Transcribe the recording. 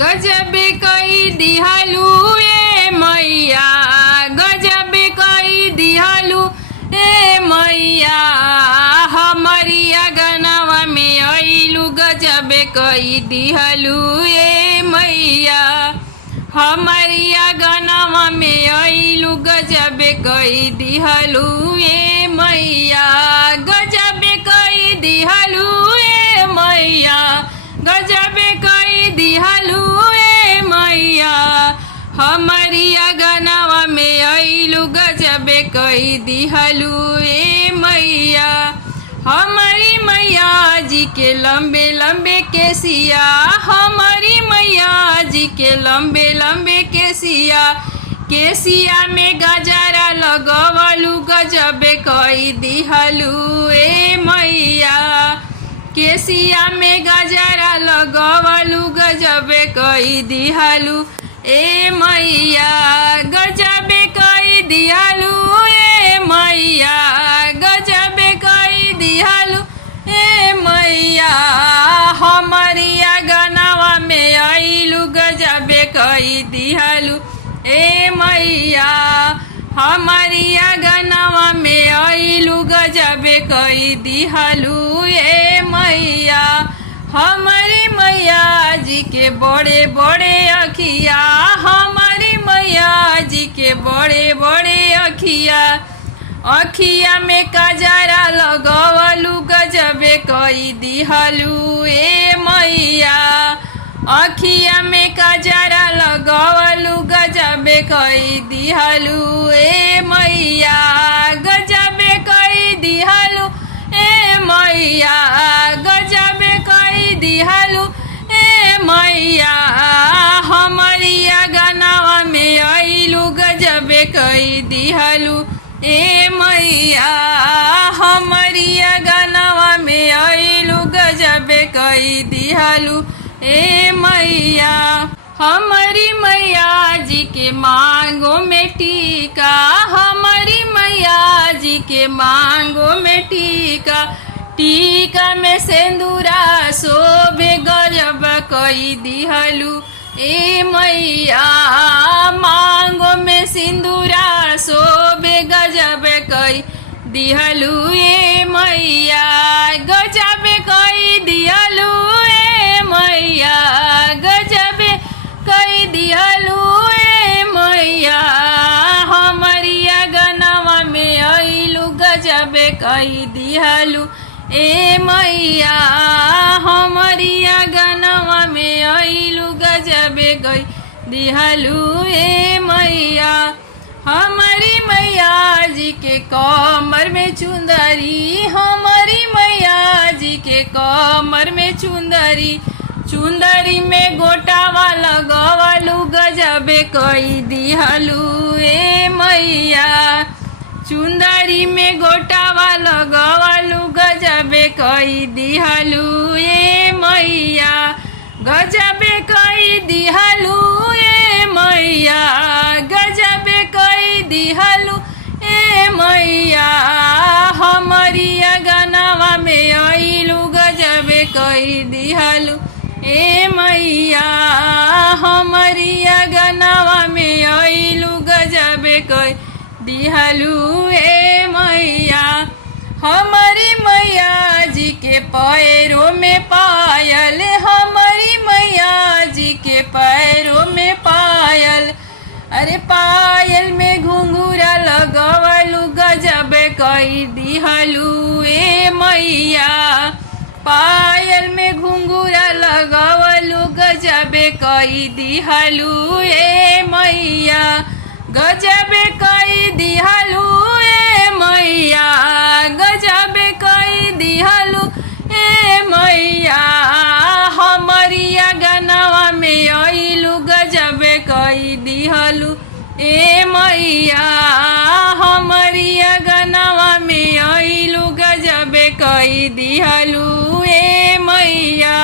गजब कई दिहलू ए मैया, गजब कई दिहलू ए मैया, हमारी अगनवा में अइलू गजब कई दिहलू ए मैया, हमारी अगनवा में अइलू गजब कई दिहलू ए मैया, गजब कई दिहलू ए मैया, गजब कई दिहलू ए मैया, हमारी अगनवा में अइलू गजब कई दिहलू ए मैया, हमारी मैया जी के लंबे लंबे केसिया, हमारी मैया जी के लंबे लंबे केसिया, केसिया में गजरा लगवलू गजब कई दिहलू ए मैया, केसिया में गजरा लगवलू गजब कई दिहलू ए मैया, गजब कई दिहलू ए मैया, गजब कई दिहलू ए मैया, हमारी अगनवा में अइलू गजब कई दिहलू ए मैया, हमारी अगनवा में अइलू गजब कई दिहलू ए मैया, हमारी मैया जी के बड़े बड़े अखिया, हमारी मैया जी के बड़े बड़े अखिया, अखिया में कजरा लगवलू गजब कई दिहलू ए मैया, अखिया में कजरा लगवलू गजब कई दिहलू ए मैया, गजब कई दिहलू ए मैया, गजब कई दिहलू ए मैया, हमारी अगनवा में अइलू गजब कई दिहलू ए मैया, हमारी अगनवा में अइलू गजब कई दिहलू ए मैया, हमारी मैया जी के मांगों में टीका, हमारी मैया जी के मांगों में टीका, टीका में सिंदूरा शोभे गजब कई दिहलू ए मैया, मांगों में सिंदूरा शोभे गजब कई दिहलू ए मैया, गजब कई दिहलू ए मैया, गजब कई दिहलू ए मैया, हमारी अगनवा में अइलू गजब कई दिहलू ए मैया, हमारी अगनवा में अइलू गजब कई दिहलू ए मैया, हमारी मैया जी के कमर में चुंदरी, हमारी मैया जी के कमर में चुंदरी, चुंदरी में गोटावा लगवलू गजब कई दिहलू ए मैया, चुंदरी में गोटावा लगवलू गजब कई दिहलू ए मैया, गजब कई दिहलू ए मैया, गजब कई दिहलू ए मैया, हमारी अगनवा में अइलू गजब कई दिहलू ए मैया, हमारी अगनवा में अइलू गजब कई दिहलू ए मैया, हमारी मैया जी के पैरों में पायल, हमारी मैया जी के पैरों में पायल, अरे पायल में घुंघूरा लगवलू गजब कई दिहलू ए मैया, पायल में घुंघूरा लगवलू गजब कई दिहलू ए मैया, गजब कई दिहलू ए मैया, गजब कई दिहलू ए मैया, हमारी अगनवा में अइलू गजब कई दिहलू ए मैया, हमारी अगनवा में अइलू गजब कई दिहलू ए मैया।